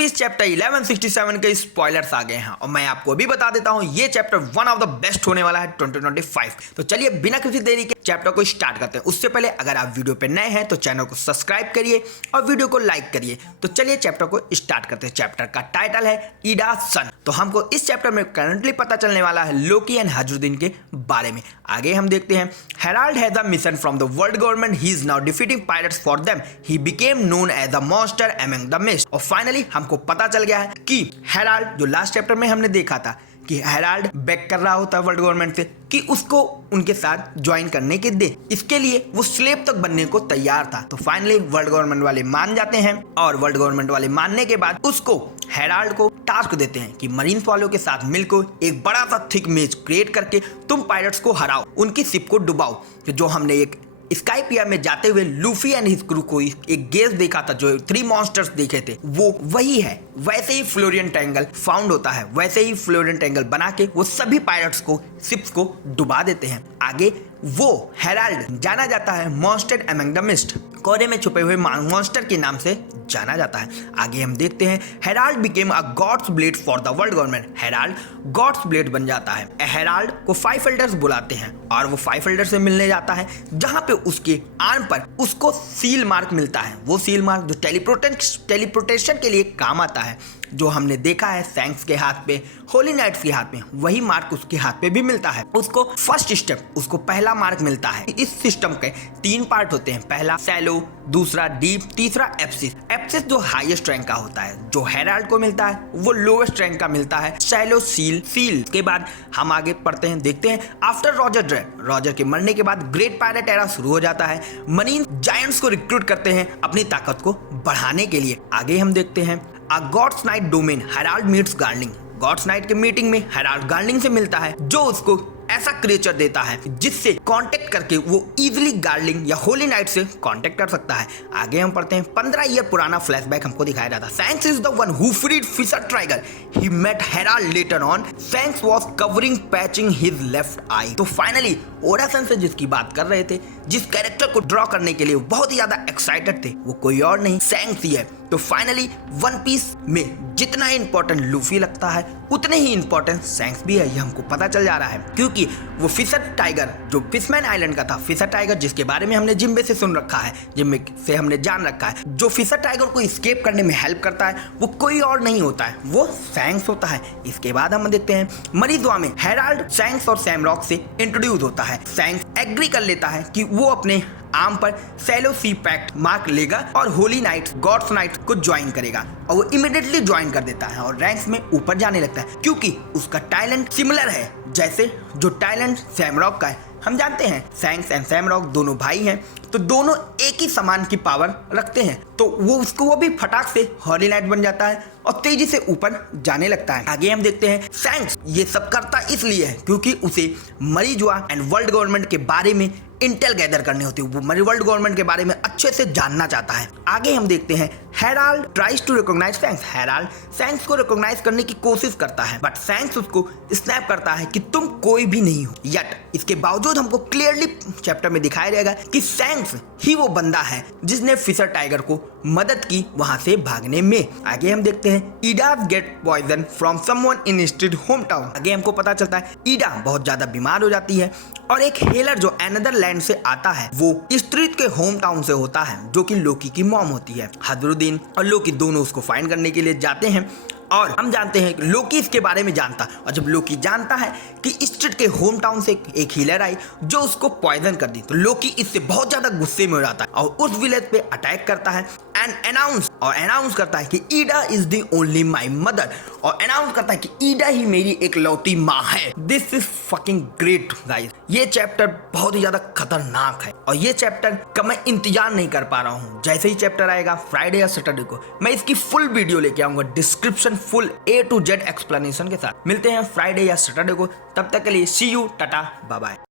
Piece chapter 1167 के spoilers आ गए हैं और मैं आपको अभी बता देता हूं ये chapter one of the best होने वाला है 2025। तो चलिए बिना किसी देरी के चैप्टर को स्टार्ट करते हैं। उससे पहले अगर आप वीडियो पे नए हैं तो चैनल को सब्सक्राइब करिए और वीडियो को लाइक करिए। तो चलिए चैप्टर को स्टार्ट करते हैं। चैप्टर का टाइटल है ईडा सन। तो हमको इस चैप्टर में करंटली पता चलने वाला है लोकी एंड हजरुद्दीन के बारे में। आगे हम देखते हैं Harald has a mission from the world government, he is now defeating pirates for them, he became known as the monster among the mist. और फाइनली हमको पता चल गया है कि हेराल्ड, जो लास्ट चैप्टर में हमने देखा था कि हेराल्ड बैक कर रहा होता है वर्ल्ड गवर्नमेंट से कि उसको उनके साथ ज्वाइन करने के दे, इसके लिए वो स्लेव तक बनने को तैयार था। तो फाइनली वर्ल्ड गवर्नमेंट वाले मान जाते हैं और वर्ल्ड गवर्नमेंट वाले मानने के बाद उसको हेराल्ड को टास्क देते हैं कि मरीन्स वालों के साथ मिलकर एक बड़ा सा थिक मेज क्रिएट करके तुम पायरेट्स को हराओ, उनकी शिप को डुबाओ। जो हमने एक स्काईपिया में जाते हुए लूफी एंड हिज क्रू को एक गेज देखा था, जो 3 मॉन्स्टर्स देखे थे, वो वही है। वैसे ही फ्लोरियन ट्रायंगल फाउंड होता है, वैसे ही फ्लोरियन ट्रायंगल बना के वो सभी पायरेट्स को, शिप्स को डुबा देते हैं। आगे वो हेराल्ड जाना जाता है मॉन्स्टर अमंग द मिस्ट, कोहरे में छुपे हुए मॉन्स्टर के नाम से जाना जाता है। आगे हम देखते हैं Harald became a god's blade for the world government, Harald god's blade बन जाता है। हेराल्ड को 5 एल्डर्स बुलाते हैं और वो 5 एल्डर से मिलने जाता है, जहां पे उसके आर्म पर उसको सील मार्क मिलता है। वो सील मार्क जो टेलीपोर्टेशन के लिए काम आता है, जो हमने देखा है सैंक्स के हाथ पे, होली नाइट्स के हाथ में, वही मार्क उसके हाथ पे भी मिलता है। उसको फर्स्ट स्टेप, उसको पहला मार्क मिलता है। इस सिस्टम के 3 पार्ट होते हैं, पहला सैलो, दूसरा डीप, तीसरा एप्सिस। एप्सिस जो हाईएस्ट रैंक का होता है, जो हेराल्ड को मिलता है, वो लोवेस्ट रैंक का मिलता है सैलो सील के बाद हम आगे पढ़ते हैं, देखते हैं आफ्टर रॉजर ड्रेड, रॉजर के मरने के बाद ग्रेट पायरेट एरा शुरू हो जाता है। मरीन जायंट्स को रिक्रूट करते हैं अपनी ताकत को बढ़ाने के लिए। आगे हम देखते हैं A God's Night domain, Harald meets Garling. God's Knight के मीटिंग में हेराल्ड गार्डलिंग से मिलता है, जो उसको ऐसा क्रिएचर देता है जिससे कांटेक्ट करके वो इजीली गार्डलिंग या होली नाइट से कांटेक्ट कर सकता है। आगे हम पढ़ते हैं 15 ईयर पुराना फ्लैशबैक हमको दिखाया जाता है। Shanks is the one who freed Fisher Tiger, he met Harald later on, Shanks was covering patching his left eye. तो फाइनली ओडा सन से जिसकी बात कर रहे थे, जिस कैरेक्टर को ड्रॉ करने के लिए बहुत ही ज्यादा एक्साइटेड थे, वो कोई और नहीं सैंक्स ही है। तो फाइनली वन पीस में जितना इंपॉर्टेंट लूफी लगता है, उतने ही इंपॉर्टेंट सैंक्स भी है, ये हमको पता चल जा रहा है। क्योंकि वो फिशर टाइगर जो फिशमैन आइलैंड का था, फिशर टाइगर जिसके बारे में हमने जिम्बे से सुन रखा है, जिम्बे से हमने जान रखा है, जो फिशर टाइगर को एस्केप करने में हेल्प करता है, वो कोई और नहीं होता है, वो सैंक्स होता है। इसके बाद हम देखते हैं मरीजुआ में हेराल्ड सैंक्स और सैमरॉक से इंट्रोड्यूस होता है। सैंक्स एग्री कर लेता है कि वो अपने आर्म पर सैलो सी पैक्ट मार्क लेगा और होली नाइट्स, गॉड्स नाइट्स को ज्वाइन करेगा, और वो इमीडिएटली ज्वाइन कर देता है और रैंक्स में ऊपर जाने लगता है, क्योंकि उसका टैलेंट सिमिलर है जैसे जो टैलेंट सैमरॉक का है। हम जानते हैं सैंक्स एंड सैमरॉक दोनों भाई हैं, तो दोनों एक ही समान की पावर रखते हैं, तो वो भी फटाक से होली नाइट बन जाता है और तेजी से ऊपर जाने लगता है। आगे हम देखते हैं सैंक्स ये सब करता इसलिए है क्योंकि उसे मरीजुआ एंड वर्ल्ड गवर्नमेंट के बारे में इंटेल गैदर करनी होती है, वो वर्ल्ड गवर्नमेंट के बारे में अच्छे से जानना चाहता है। आगे हम देखते हैं Harald tries to recognize Shanks, Harald Shanks को रिकॉग्नाइज करने की कोशिश करता है, बट सैंक्स उसको स्नैप करता है कि तुम कोई भी नहीं हो। यट इसके बावजूद हमको क्लियरली चैप्टर में दिखाया जाएगा कि सैंक्स ही वो बंदा है जिसने फिशर टाइगर को मदद की वहां से भागने में। आगे हम देखते हैं Ida get poison from someone in street hometown. आगे हमको पता चलता है ईडा बहुत ज्यादा बीमार हो जाती है और एक हेलर जो अनदर लैंड से आता है, वो स्ट्रीट के होम टाउन से होता है, जो कि लोकी की मॉम होती है। हजरुद्दीन और लोकी दोनों उसको फाइंड करने के लिए जाते हैं और हम जानते हैं कि लोकी इसके बारे में जानता, और जब लोकी जानता है कि स्ट्रीट के होम टाउन से एक हीलर आई जो उसको पॉइजन कर दी, तो लोकी इससे बहुत ज्यादा गुस्से में हो जाता है और उस विलेज पे अटैक करता है एंड अनाउंस करता है कि Ida is the only my mother, और अनाउंस करता है कि ईडा ही मेरी एकलौती माँ है। This is fucking great guys. ये चैप्टर बहुत ही ज्यादा खतरनाक है और ये चैप्टर का मैं इंतजार नहीं कर पा रहा हूँ। जैसे ही चैप्टर आएगा फ्राइडे या सैटरडे को, मैं इसकी फुल वीडियो लेके आऊंगा, description full A to Z explanation के साथ। मिलते हैं फ्राइडे या सैटरडे को, तब तक के लिए सी यू, टाटा, बाय बाय।